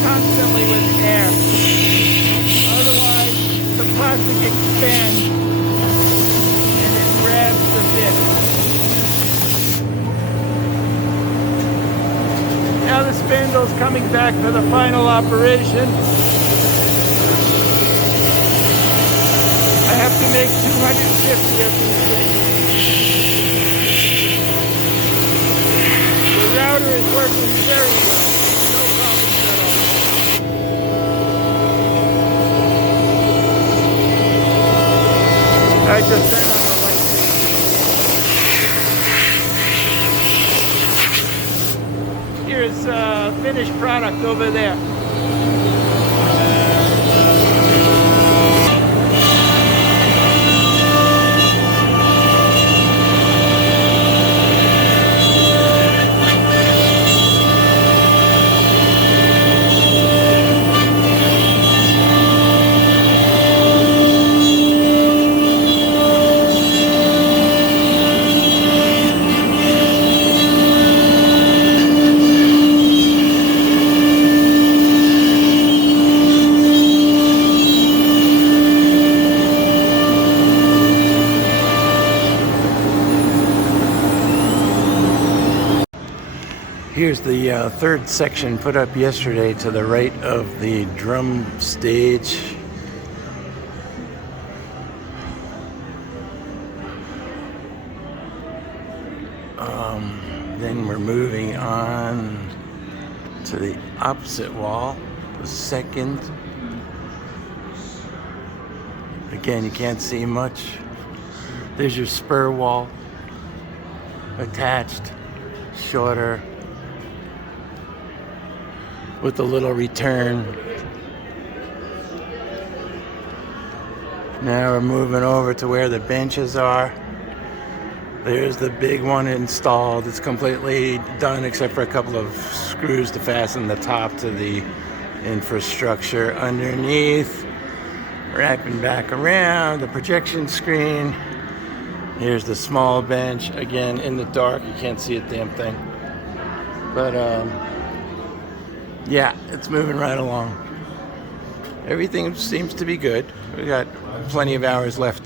constantly with air. Otherwise, the plastic expands and it grabs the bit. Now the spindle's coming back for the final operation. I have to make 250 of these things. The router is working very well. No problems at all. I just turned on the light. Here's finished product over there. Here's the third section put up yesterday to the right of the drum stage. Then we're moving on to the opposite wall, the second. Again, you can't see much. There's your spur wall attached, shorter, with a little return. Now we're moving over to where the benches are. There's the big one installed. It's completely done except for a couple of screws to fasten the top to the infrastructure underneath. Wrapping back around the projection screen. Here's the small bench. Again, in the dark, you can't see a damn thing. But yeah, it's moving right along. Everything seems to be good. We got plenty of hours left